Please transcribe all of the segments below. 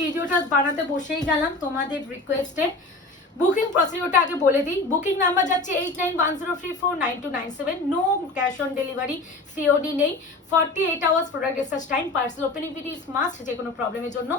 ভিডিওটা বানাতে বসেই গেলাম তোমাদের রিকোয়েস্টে। বুকিং প্রসিডিওরটা আগে বলে দিই। বুকিং নাম্বার যাচ্ছে 8910349297। No cash on delivery, COD নেই। 48 hours product research time. Parcel opening video is must, যে কোনো প্রবলেমের জন্য।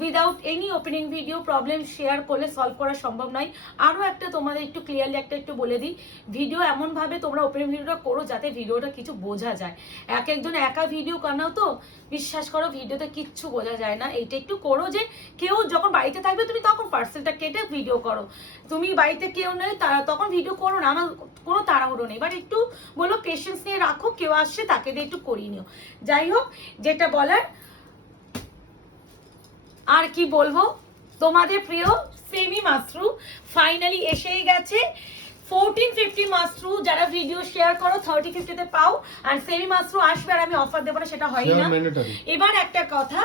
Without any opening video problem share করলে সলভ করা সম্ভব নয়। আরও একটা তোমাদের একটু ক্লিয়ারলি একটু বলে দিই, ভিডিও এমনভাবে তোমরা ওপেনিং ভিডিওটা করো যাতে ভিডিওটা কিছু বোঝা যায়। এক একজন একা ভিডিও বানাও তো বিশ্বাস করো ভিডিওতে কিচ্ছু বোঝা যায় না। এইটা একটু করো যে কেউ যখন বাড়িতে থাকবে তুমি তখন পার্সেলটা কেটে ভিডিও করো, তুমি বাড়িতে কেউ নেই তখন ভিডিও করো না, আমার কোনো তাড়াহুড়ো নেই। বাট একটু বলো পেশেন্স নিয়ে রাখো, কেউ আসছে তাকে দিয়ে একটু করিয়ে নিও। যাই হোক, যেটা বলার আর কি বলবো, তোমাদের প্রিয় সেমি মাশরু ফাইনালি এসেই গেছে। 1450 মাশরু যারা ভিডিও শেয়ার করো 30-50 তে পাও, আর সেমি মাশরু আসবে আর আমি অফার দেবো না সেটা হয় না। এবার একটা কথা,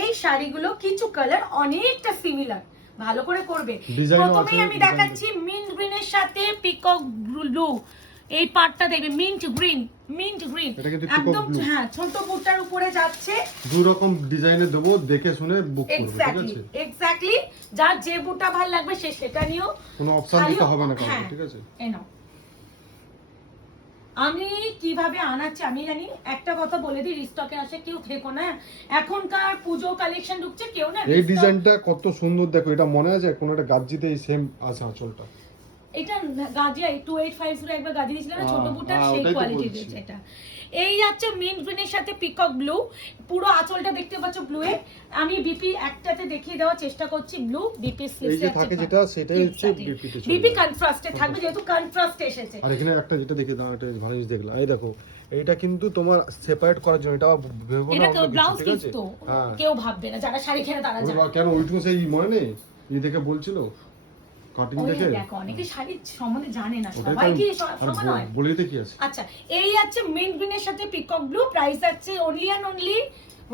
এই শাড়িগুলো কিছু কালার অনেকটা সিমিলার, ভালো করে করবে। প্রথমেই আমি দেখাচ্ছি মিন্ট গ্রিনের সাথে পিকক ব্লু। এই পার্টটা দেখবে মিন্ট গ্রিন, একদম হ্যাঁ ছোট বুটার উপরে যাচ্ছে। দুই রকম ডিজাইনে দেবো, দেখে শুনে বুক করবে, ঠিক আছে? এক্স্যাক্টলি, যার যে বুটা ভালো লাগবে সে সেটা নিও, কোনো অপশন দিতে হবে না কাউকে, ঠিক আছে? এই নাও। আমি কিভাবে আনাচ্ছি আমি জানি। একটা কথা বলে দিই, রিস্টকে আসে কেউ থেকো না, এখনকার পুজো কালেকশন ঢুকছে কেউ না। এই ডিজাইনটা কত সুন্দর দেখো, এটা মনে আছে কোন একটা গাজ্জিতে এই সেম আছে আঁচলটা। এটা গাজিয়া 2850 একবার গাজি দিয়েছিল না ছোট বুটার, সেই কোয়ালিটি দিয়েছে এটা। এই যাচ্ছে মিন্ট গ্রিনের সাথে পিকক ব্লু, পুরো আঁচলটা দেখতে পাচ্ছ ব্লু এ। আমি বিপি একটাতে দেখিয়ে দেওয়ার চেষ্টা করছি, ব্লু বিপি স্লিভসে থাকে যেটা সেটাই হচ্ছে বিপিতে চলে। বিপি কন্ট্রাস্টে থাকবে যেহেতু কন্ট্রাস্টে এসেছে। আর এখানে একটা যেটা দেখে দাও, এটা ভালো জিনিস দেখলাম, এই দেখো এইটা কিন্তু তোমার সেপারেট করার জন্য, এটা ভেবো না এটা তো ব্লাউজ ঠিক আছে? তো কেউ ভাববে না, যারা শাড়ি কেনে তারা জানে। কেন ওইটুকু সেই মনে নেই, এই দেখে বলছিল কাটিং দেখে। দেখো অনেকে শাড়ি সম্বন্ধে জানে না, সবাই কি সমান হয় বলে দিতে কি আছে। আচ্ছা, এই আছে মিন্ট গ্রিনের সাথে পিকক ব্লু, প্রাইস আছে only and only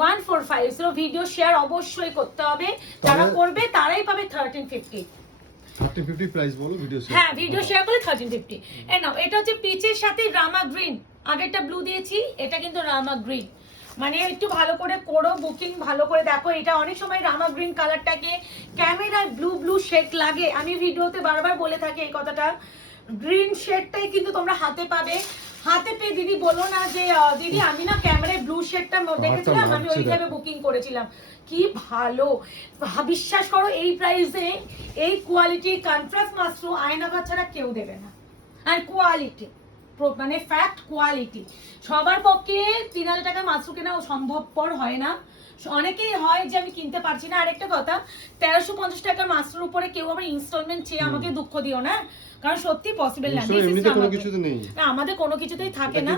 1450। Video share অবশ্যই করতে হবে, যারা করবে তারাই পাবে 1350 প্রাইস বলো ভিডিও শেয়ার। হ্যাঁ, ভিডিও শেয়ার করলে 1350। এই নাও, এটা হচ্ছে পিচের সাথে রামা গ্রিন। আগেরটা ব্লু দিয়েছি, এটা কিন্তু রামা গ্রিন। মানে একটু ভালো করে করো বুকিং, ভালো করে দেখো। এটা অনেক সময় রামা গ্রিন কালারটাকে ক্যামেরায় ব্লু শেড লাগে, আমি ভিডিওতে বারবার বলে থাকি এই কথাটা। গ্রিন শেডটাই কিন্তু তোমরা হাতে পাবে। হাতে পেয়ে দিদি বলো না যে দিদি আমি না ক্যামেরায় ব্লু শেডটা দেখেছিলাম, আমি ওইভাবে বুকিং করেছিলাম। কি ভালো, বিশ্বাস করো এই প্রাইসে এই কোয়ালিটি কন্ট্রাস্ট মাশরু আয়নাঘর ছাড়া কেউ দেবে না। আর কোয়ালিটি মানে ফ্যাক্ট কোয়ালিটি, সবার পক্ষে 3000 টাকা মাশরু কেনা সম্ভবপর হয় না। অনেকেই হয় যে আমি কিনতে পারছি না। আরেকটা কথা, 1350 টাকার মাশরুর উপরে কেউ আবার ইনস্টলমেন্ট চেয়ে আমাকে দুঃখ দিও না, কারণ সত্যি পসিবল না। আমাদের কোনো কিছুতেই থাকে না।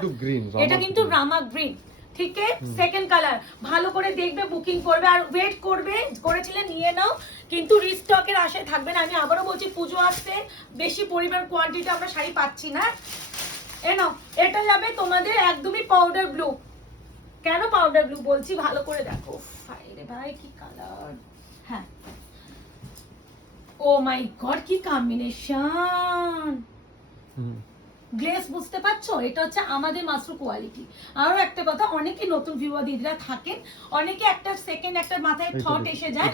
এটা কিন্তু রামা গ্রিন, ঠিক আছে? সেকেন্ড কালার ভালো করে দেখবে, বুকিং করবে আর ওয়েট করবে, করেছিলে নিয়ে নাও, কিন্তু রিস্টকের আশায় থাকবে না। আমি আবারও বলছি পুজো আসছে, বেশি পরিমাণ কোয়ান্টিটি আমরা শাড়ি পাচ্ছি না। এ নাও, এটা যাবে তোমাদের একদমই পাউডার ব্লু। কেন পাউডার ব্লু বলছি ভালো করে দেখো, রে ভাই কি কালার, হ্যাঁ ও মাই গড কি কম্বিনেশন, গ্লেস বুঝতে পারছো? এটা হচ্ছে আমাদের মাশরু কোয়ালিটি। আরো একটা কথা, অনেকে নতুন ভিউয়ার দিদিরা থাকেন, অনেকে একটা সেকেন্ড একটা মাথায় থট এসে যায়,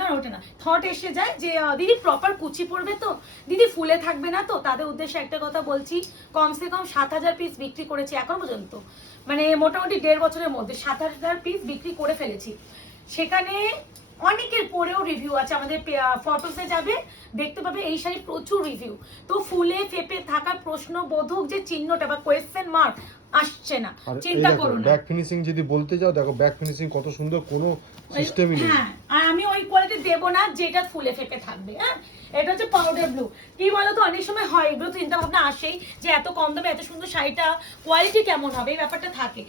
না ওটা না, থট এসে যায় যে দিদি প্রপার কুচি পড়বে তো, দিদি ফুলে থাকবে না তো। তাদের উদ্দেশ্যে একটা কথা বলছি, কমসে কম 7000 পিস বিক্রি করেছি এখন পর্যন্ত, মানে মোটামুটি 1.5 বছরের মধ্যে 7000 পিস বিক্রি করে ফেলেছি। সেখানে অনেকের পরেও রিভিউ আছে, আমাদের ফটোসে যাবে দেখতে পাবে এই শাড়ি প্রচুর রিভিউ। তো ফুলে ফেপে থাকার প্রশ্নবোধক যে চিহ্নটা বা কোয়েশ্চেন মার্ক আসছে না, চিন্তা করো না। ব্যাক ফিনিশিং যদি বলতে যাও, দেখো ব্যাক ফিনিশিং কত সুন্দর, কোনো সিস্টেমই নেই। হ্যাঁ, আর আমি ওই কোয়ালিটি দেব না যেটা ফুলে ফেপে থাকবে। হ্যাঁ, এটা হচ্ছে পাউডার ব্লু। কি বলতো, অনেক সময় হয় এগুলো চিন্তা ভাবনা আসেই যে এত কম দামে এত সুন্দর শাড়িটা কোয়ালিটি কেমন হবে, এই ব্যাপারটা থাকে।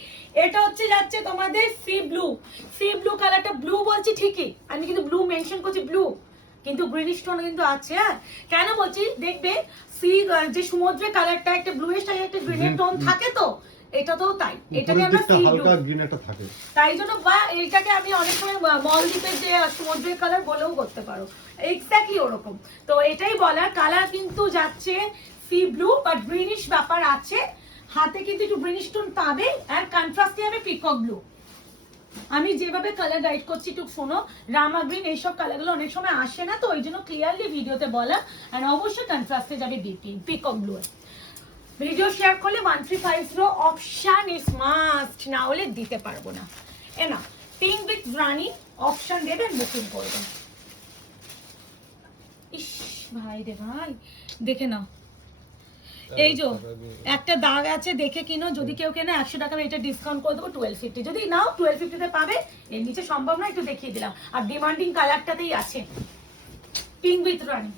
এটা হচ্ছে যাচ্ছে তোমাদের সি ব্লু কালারটা, ব্লু বলছি ঠিকই, আমি কিন্তু ব্লু মেনশন করছি ব্লু, কিন্তু গ্রিনিশ টোন কিন্তু আছে। হ্যাঁ, কেন বলছি, দেখবে সি যে সমুদ্রের কালারটা একটা ব্লু এর সাথে একটা গ্রিনের টোন থাকে, তো এটা তো তাই, এটাকে আমরা সি ব্লু হালকা গ্রিন একটা থাকে, তাই জন্য বা এইটাকে আমি অনেক সময় মলদ্বীপের যে সমুদ্রের কালার বলেও করতে পারো, এক্স্যাক্টলি ওরকম। তো এটাই বলার, কালার কিন্তু যাচ্ছে সি ব্লু বাট গ্রিনিশ ব্যাপার আছে, হাতে কিন্তু একটু গ্রিনিশ টোন পাবে, আর কন্ট্রাস্টে হবে পিকক ব্লু। আমি যেভাবে কালার গাইড করছি একটু শোনো। রামা গ্রিন এইসব কালারগুলো অনেক সময় আসে না, তো ওই জন্য ক্লিয়ারলি ভিডিওতে বলা। আর অবশ্যই কন্ট্রাস্টে যাবে BP peacock blue. Video share করলে 1350 অপশন ইজ মাস্ট, না হলে দিতে পারবো না। এ না পিঙ্ক উইথ রানি অপশন দেবেন, বুকিং করবেন। ইস ভাই রে ভাই, দেখে নাও এই যে একটা দাগ আছে, দেখে কিনো। যদি কেউ কেনে 100 টাকা এটা ডিসকাউন্ট করে দেবো 1250, যদি নাও 1250 তে পাবে। এর নিচে সম্ভব না, একটু দেখিয়ে দিলাম। আর ডিমান্ডিং কালারটাতেই আছে পিঙ্ক উইথ রানি।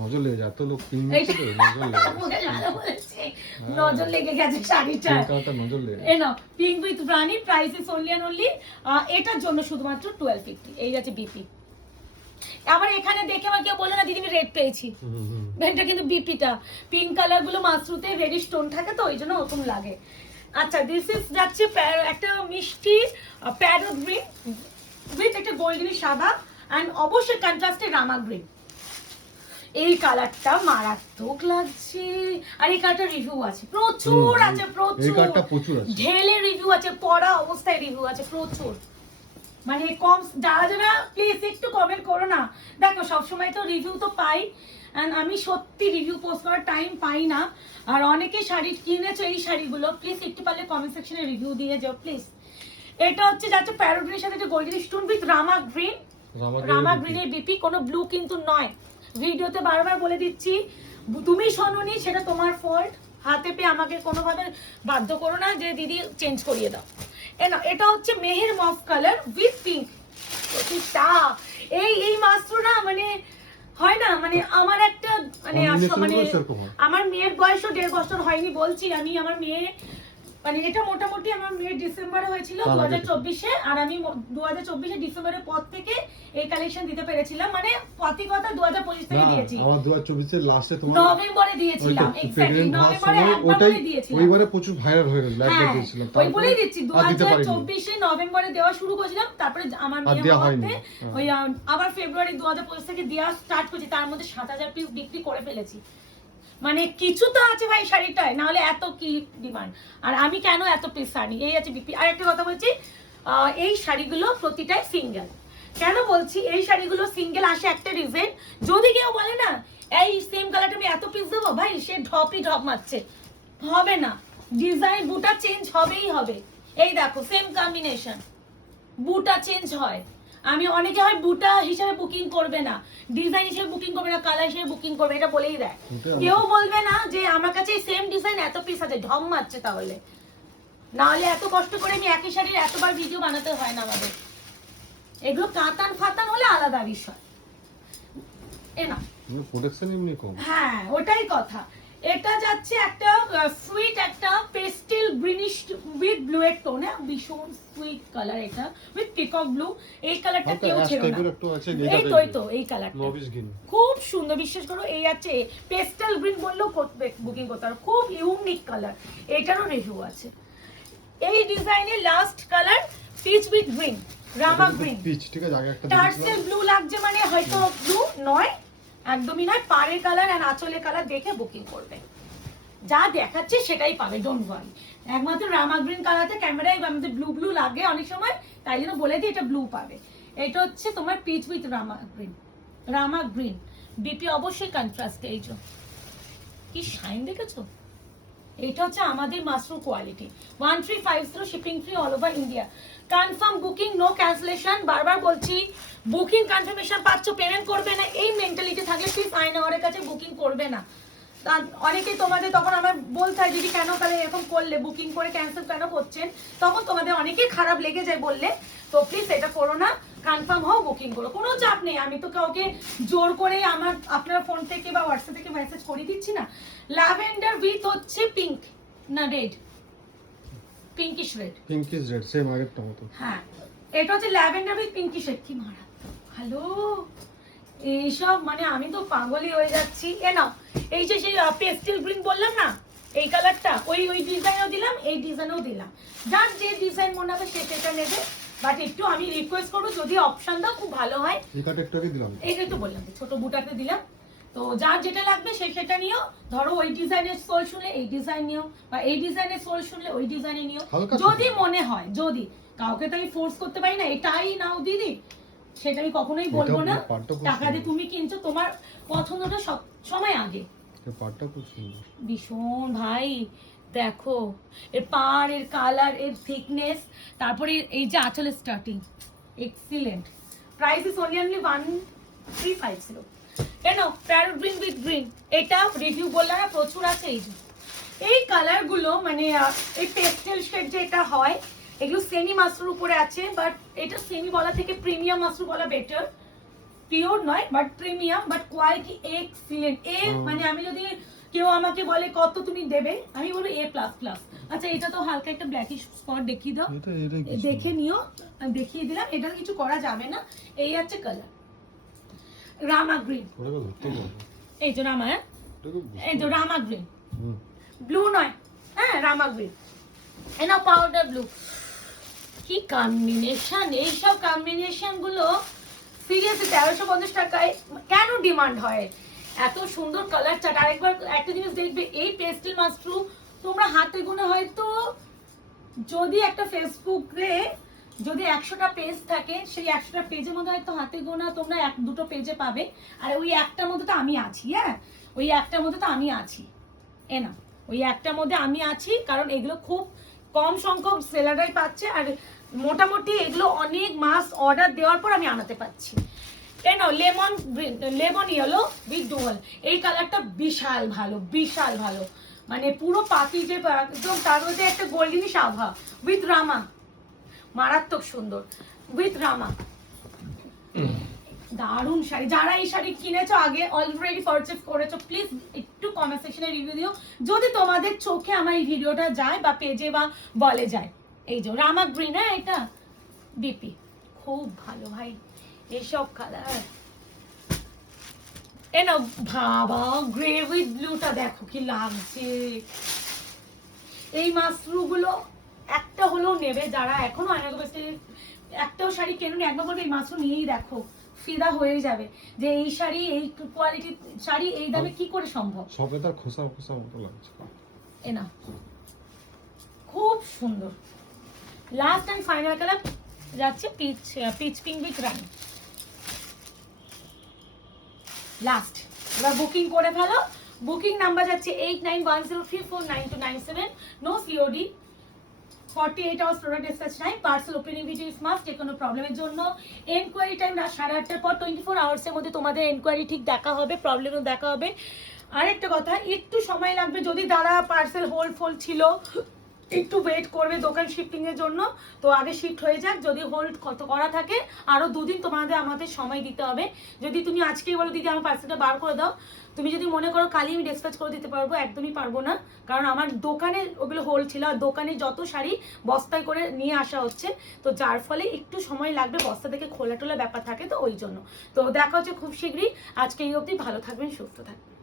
নজর লেগে যায়, এত লোক পিঙ্ক নজর লেগে নজর লেগে গেছে শাড়িটা, নজর লেগে এই নাও pink with Rani. Price is only and only এটার জন্য শুধুমাত্র 1250। এই যাচ্ছে বিপি। আবার এখানে দেখে আমার কেউ বলে না দিদি আমি রেড পেয়েছি, এটা কিন্তু বিপিটা। পিঙ্ক কালার গুলো মাশরুতে রেডি স্টোন থাকে, তো ওই জন্য ওরকম লাগে। আচ্ছা দিস ইজ যাচ্ছে একটা মিষ্টি প্যারট গ্রিন উইথ একটা গোল্ডেন সাদা, এন্ড অবশ্যই কন্ট্রাস্টে রামা গ্রিন। এই কালারটা মারাত্মক লাগছে। আর এই কালারটা রিভিউ আছে প্রচুর, আছে প্রচুর, ঢেলে রিভিউ আছে, পড়া অবস্থায় রিভিউ আছে প্রচুর। মানে কম যারা যারা প্লিজ একটু কমেন্ট করো না। দেখো সবসময় তো রিভিউ তো পাই, এন্ড আমি সত্যি রিভিউ পোস্ট করার টাইম পাই না। আর অনেকে শাড়ি কিনেছো এই শাড়িগুলো, প্লিজ একটু পারলে কমেন্ট সেকশনে রিভিউ দিয়ে যাও প্লিজ। এটা হচ্ছে যাচ্ছে প্যারট গ্রিনের সাথে একটা golden stone with Rama green. Rama গ্রিনের বিপি, কোনো ব্লু কিন্তু নয়। ভিডিওতে বারবার বলে দিচ্ছি, তুমি শোনোনি সেটা তোমার ফল্ট। হাতে পেয়ে আমাকে কোনোভাবে বাধ্য করো না যে দিদি চেঞ্জ করিয়ে দাও। এটা হচ্ছে মেহের মফ কালার উইথ পিঙ্ক। এই মাস্ত্র না মানে হয় না, মানে আমার একটা মানে আমার মেয়ের বয়সও 1.5 বছর হয়নি বলছি আমি। আমার মেয়ে মানে এটা মোটামুটি আমার মেয়ের ডিসেম্বরে হয়েছিল 2024-এ, আর আমি 2024-এ ডিসেম্বরের পর থেকে এই কালেকশন দিতে পেরেছিলাম। মানে প্রতি কথা 2025 থেকে দিয়েছি, আমার 2024-এর লাস্টে তোমার নভেম্বরে দিয়েছিলাম। এক্স্যাক্টলি নভেম্বরে একবারে দিয়েছিলাম। ওইবারে প্রচুর ভাইরাল হয়ে গেল, একবার দিয়েছিলাম। ওই বলেই দিচ্ছি 2024-এ নভেম্বরে দেওয়া শুরু করেছিলাম, তারপরে আমার মেয়ে হতে ওই আবার ফেব্রুয়ারি 2025 থেকে দেওয়া স্টার্ট করেছি। তার মধ্যে 7000 পিস বিক্রি করে ফেলেছি। মানে কিছু তো আছে ভাই শাড়িটায়, না হলে এত কি ডিমান্ড। আর আমি কেন এত পিস আনি, এই আছে বিপি। আর একটা কথা বলছি, এই শাড়িগুলো প্রতিটাই সিঙ্গেল। কেন বলছি এই শাড়িগুলো সিঙ্গেল আসে, একটা রিজন। যদি কেউ বলে না এই সেম কালারটা আমি এত পিস দেবো, ভাই সে ঢপই ঢপ মারছে, হবে না। ডিজাইন বুটা চেঞ্জ হবেই হবে। এই দেখো সেম কম্বিনেশন, বুটা চেঞ্জ হয়। আমি অনেকে হয় বুটা হিসেবে বুকিং করবে না, ডিজাইন হিসেবে বুকিং করবে না, কালার হিসেবে বুকিং করবে, এটা বলেই দেয়। কেউ বলবে না যে আমার কাছে সেম ডিজাইন এত পিস আছে, ঢং মারছে। তাহলে না হলে এত কষ্ট করে আমি একই শাড়ির এতবার ভিডিও বানাতে হয় না আমাদের। এগুলো কাতান ফাতান হলে আলাদা বিষয়। এ না প্রোডাকশন এমনি কম। হ্যাঁ ওটাই কথা। এটা যাচ্ছে একটা সুইট একটা পেস্টেল গ্রিনিশ উইথ ব্লু এর টোনে, ভীষণ সুইট কালার। এটা উইথ পিকক ব্লু। এই কালারটা কেউ ছিল না, এই তো এই কালারটা খুব সুন্দর। বিশ্বাস করো এই আছে পেস্টেল গ্রিন বললেও বুকিং করতে পারো, খুব ইউনিক কালার। এটারও রিভিউ আছে। এই ডিজাইনের last colour peach with green, Rama green. Peach ঠিক আছে, আগে একটা টার্সেল ব্লু লাগছে মানে হয়তো ব্লু নয়, একদমই নয়। পাড়ের কালার আর আঁচলের কালার দেখে বুকিং করবে, যা দেখাচ্ছে সেটাই পাবে, ডোন্ট ওয়ারি। একমাত্র রামা গ্রিন কালারতে ক্যামেরায় আমাদের ব্লু ব্লু লাগে অনেক সময়, তাই জন্য বলে দিই এটা ব্লু পাবে। এটা হচ্ছে তোমার peach with Rama green. Rama green বিপি অবশ্যই কন্ট্রাস্ট। এই যে কি শাইন দেখেছো, এটা হচ্ছে আমাদের mushroom quality. 1350 shipping free all over India. Confirm booking, no cancellation. বারবার বলছি বুকিং কনফার্মেশন পাচ্ছ, পেমেন্ট করবে না, এই মেন্টালিটি থাকলে প্লিজ আয়নাওয়ারের কাছে বুকিং করবে না। অনেকে তোমাদের তখন আমার বলতে হয় দিদি কেন তাহলে এরকম করলে, বুকিং করে ক্যান্সেল কেন করছেন, তখন তোমাদের অনেকেই খারাপ লেগে যায় বললে। তো প্লিজ এটা করো না, কনফার্ম হও, বুকিং করো, কোনো চাপ নেই। আমি তো কাউকে জোর করে আপনার ফোন থেকে বা হোয়াটসঅ্যাপ থেকে মেসেজ করে দিচ্ছি না। ল্যাভেন্ডার উইথ হচ্ছে পিঙ্ক না red, pinkish red, pinkish red same আগেরটা মতো। হ্যাঁ এটা হচ্ছে ল্যাভেন্ডার উইথ পিঙ্কিশ রেড। কি মারাত্মক ভালো এইসব, মানে আমি তো পাগলই হয়ে যাচ্ছি। এ নাও এই যে সেই পেস্টেল গ্রিন বললাম না, এই কালারটা ওই ডিজাইনও দিলাম, এই ডিজাইনও দিলাম। যার যে ডিজাইন মনে হবে সে সেটা নেবে। বাট একটু আমি রিকোয়েস্ট করবো যদি অপশন দাও খুব ভালো হয়। এইটাই তো বললাম, ছোট বুটাতে দিলাম। তো যার যেটা লাগবে সে সেটা নিও। ধরো ওই ডিজাইনের সোল শুনলে এই ডিজাইন নিও, বা এই ডিজাইনের সোল শুনলে ওই ডিজাইনে নিও, যদি মনে হয়। যদি কাউকে তো আমি ফোর্স করতে পারি না এটাই নাও দিদি, সেটা আমি কখনোই বলবো না। টাকা দিয়ে তুমি কিনছো, তোমার পছন্দটা সব সময় আগে। পাটটা খুব সুন্দর ভীষণ ভাই, দেখো এর পাড়, এর কালার, এর থিকনেস, তারপরে এই যে আঁচলের starting, excellent. Price is only 1350। কেন প্যারট গ্রিন উইথ গ্রিন, এটা রিভিউ বললাম না প্রচুর আছে। এই কালার গুলো মানে এই পেস্টেল শেড যেটা হয়, এগুলো সেমি মাসরুর উপরে আছে, বাট এটা সেমি বলা থেকে প্রিমিয়াম মাসরু বলা বেটার। পিওর নয় but premium, but quality excellent. মানে আমি যদি কেউ আমাকে বলে কত তুমি দেবে, আমি বলবো A++। আচ্ছা এটা তো হালকা একটা ব্ল্যাকিশ স্পট দেখিয়ে দাও, দেখে নিও, আমি দেখিয়ে দিলাম, এটা কিছু করা যাবে না। এই হচ্ছে কালার রামা গ্রিন, এই তো রামা, এই তো রামা গ্রিন, ব্লু নয়, হ্যাঁ রামা গ্রিন। এনা পাউডার ব্লু, কি কম্বিনেশন! এইসব কম্বিনেশন গুলো সিরিয়াসলি 1350 টাকায় কেন ডিমান্ড হয়? এত সুন্দর কালার চার্ট। আরেকবার একটা জিনিস দেখবে, এই পেস্টেল মাশরুম তোমরা হাতে গুনে হয়তো, যদি একটা ফেসবুকে যদি 100টা পেজ থাকে, সেই 100টা পেজের মধ্যে হয়তো হাতে গোনা তোমরা 1-2টো পেজে পাবে। আর ওই একটার মধ্যে তো আমি আছি, হ্যাঁ ওই একটার মধ্যে তো আমি আছি, না ওই একটার মধ্যে আমি আছি, কারণ এগুলো খুব কম সংখ্যক সেলাররাই পাচ্ছে, আর মোটামুটি এগুলো অনেক মাস অর্ডার দেওয়ার পর আমি আনাতে পারছি। কেন lemon green, lemon yellow with dual, এই কালারটা বিশাল ভালো, বিশাল ভালো, মানে পুরো পাতি যে একদম, তার মধ্যে একটা গোল্ডেনিশ আভা উইথ রামা, মারাত্মক সুন্দর উইথ রামা। দারুণ শাড়ি, যারা এই শাড়ি কিনেছো আগে অলরেডি পারচেজ করেছো, প্লিজ একটু কমেন্ট সেকশনে রিভিউ দিও যদি তোমাদের চোখে আমার এই ভিডিওটা যায় বা পেজে বা বলে যায়। এই যে রামা গ্রিন, হ্যাঁ এটা বিপি, খুব ভালো ভাই এইসব কালার। এনো ভাবা গ্রে উইথ ব্লুটা দেখো কি লাগছে। এই মাশরু গুলো একটা হলেও নেবে যারা এখনো আয়নাগো বেসে একটাও শাড়ি কেনুন, একবার বলবে এই মাশরু নিয়েই দেখো, ফিদা হয়ে যাবে যে এই শাড়ি, এই কোয়ালিটির শাড়ি এই দামে কি করে সম্ভব। সবে তার খোসা খোসা মতো লাগছে। এনা খুব সুন্দর। লাস্ট এন্ড ফাইনাল কালার যাচ্ছে peach pink with Rani. Last, এবার বুকিং করে ফেলো। বুকিং নাম্বার যাচ্ছে 8910349297। No COD, 48 hours product dispatch time, parcel opening video is must. যে কোনো প্রবলেমের জন্য এনকোয়ারি টাইম রাত 8:30টার পর 24 আওয়ার্সের মধ্যে তোমাদের এনকোয়ারি ঠিক দেখা হবে, প্রবলেমও দেখা হবে। আরেকটা কথা, একটু সময় লাগবে, যদি যারা পার্সেল হোল্ড ছিল একটু ওয়েট করবে দোকান শিফটিং এর জন্য, তো আগে শিফট হয়ে যাক। যদি হোল্ড কত করা থাকে আরো 2 দিন তোমাদের আমাদের সময় দিতে হবে। যদি তুমি আজকেই বলো দিদি আমার পার্সেলটা বার করে দাও, তুমি যদি মনে করো কালই আমি ডিসপ্যাচ করে দিতে পারবো, একদমই পারবো না, কারণ আমার দোকানে ওগুলো হোল্ড ছিল, আর দোকানে যত শাড়ি বস্তায় করে নিয়ে আসা হচ্ছে, তো যার ফলে একটু সময় লাগবে, বস্তা থেকে খোলা টোলা ব্যাপার থাকে, তো ওই জন্য। তো দেখা হচ্ছে খুব শীঘ্রই। আজকে এই অবধি, ভালো থাকবেন, সুস্থ থাকবেন।